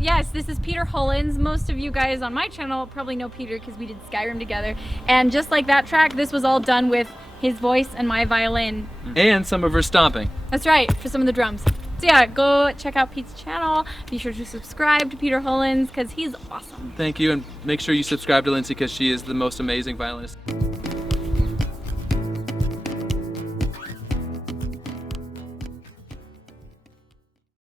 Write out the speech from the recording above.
Yes, this is Peter Hollins. Most of you guys on my channel probably know Peter because we did Skyrim together. And just like that track, this was all done with his voice and my violin. And some of her stomping. That's right, for some of the drums. So yeah, go check out Pete's channel. Be sure to subscribe to Peter Hollins because he's awesome. Thank you, and make sure you subscribe to Lindsay because she is the most amazing violinist.